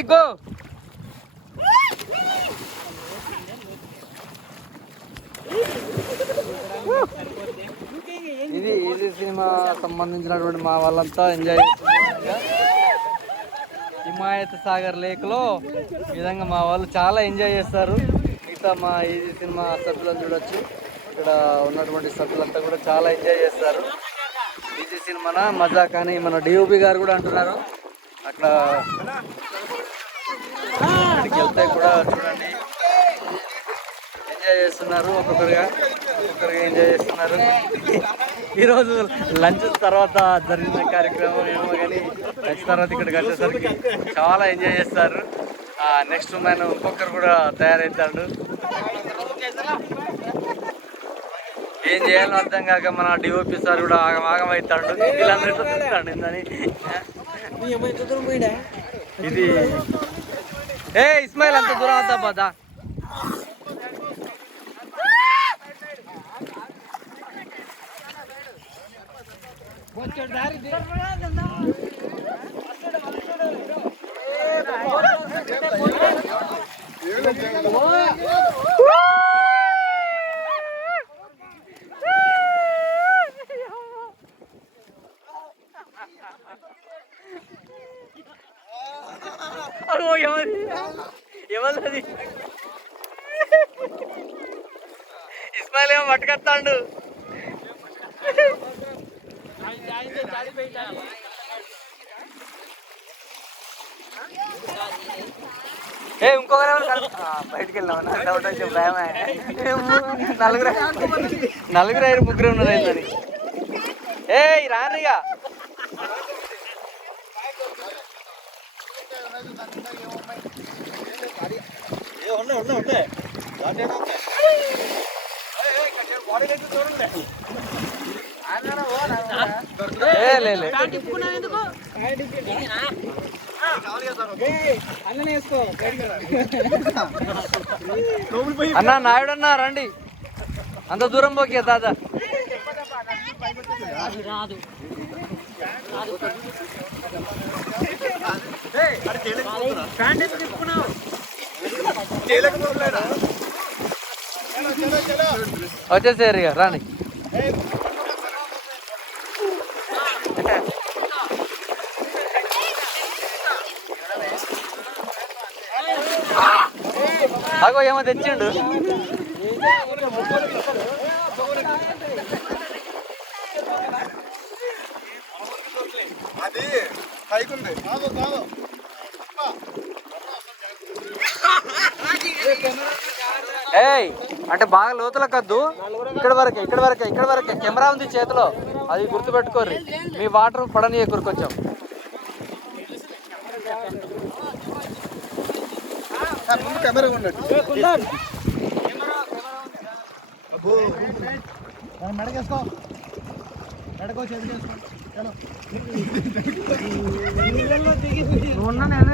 Music go! ఇది ఇది cinema సంబంధించినటువంటి మా వాళ్ళంతా ఎంజాయ్ చేస్తున్నారు. హిమాయత్ సాగర్ లేక్లో విధంగా మా వాళ్ళు చాలా ఎంజాయ్ చేస్తారు. మిగతా మా ఈజీ సినిమా సభ్యులను చూడొచ్చు. ఇక్కడ ఉన్నటువంటి సభ్యులంతా కూడా చాలా ఎంజాయ్ చేస్తారు. ఈజీ సినిమాన? మజా కానీ మన డిఓపి గారు కూడా అంటున్నారు. అక్కడ అక్కడికి వెళ్తే కూడా చూడండి. ఎంజాయ్ చేస్తున్నారు ఒక్కొక్కరుగా. ఒక్కొక్కరుగా ఎంజాయ్ చేస్తున్నారు. ఈరోజు లంచ్ తర్వాత జరిగిన కార్యక్రమం ఏమో కానీ లంచ్ తర్వాత ఇక్కడికి వచ్చేసరికి చాలా ఎంజాయ్ చేస్తారు. నెక్స్ట్ మ్యాన్ ఇంకొకరు కూడా తయారవుతాడు ఏం చేయాలో అర్థం కాక మన డిఓపి సార్ కూడా ఆగం ఆగం అవుతాడు వీళ్ళందరితో చూస్తాడు ఇందని ఇది ఏ ఇస్మాయిల్ అంత దూరం వద్దా బాదా అగో ఎవరి ఎవరిది ఇస్మాయిల్ ఏమో పట్టుకొస్తాడు. ఏ ఇంకొకరు ఎవరు బయటికి వెళ్ళామన్నా డౌట్ వచ్చి భయమే. నలుగురు నలుగురు ఐదు ముగ్గురు ఉన్నారు ఏంటని ఏ రానిగా అన్న లే అన్న రండి. అంత దూరం పోకే దాదా వచ్చేసారు ఇక రాని అగో ఏమో తెచ్చిండు. అది పైకుంది. కాదు కాదు ఏయ్ అంటే బాగా లోతుల కద్దు ఇక్కడ వరకే ఇక్కడ వరకే ఇక్కడ వరకే. కెమెరా ఉంది చేతిలో. అది గుర్తుపెట్టుకోర్రి. మీ వాటర్ పడని కొంచెం కెమెరా మెడకేసుకో మెడకో చేతికేసుకో చలో ఉన్న నేను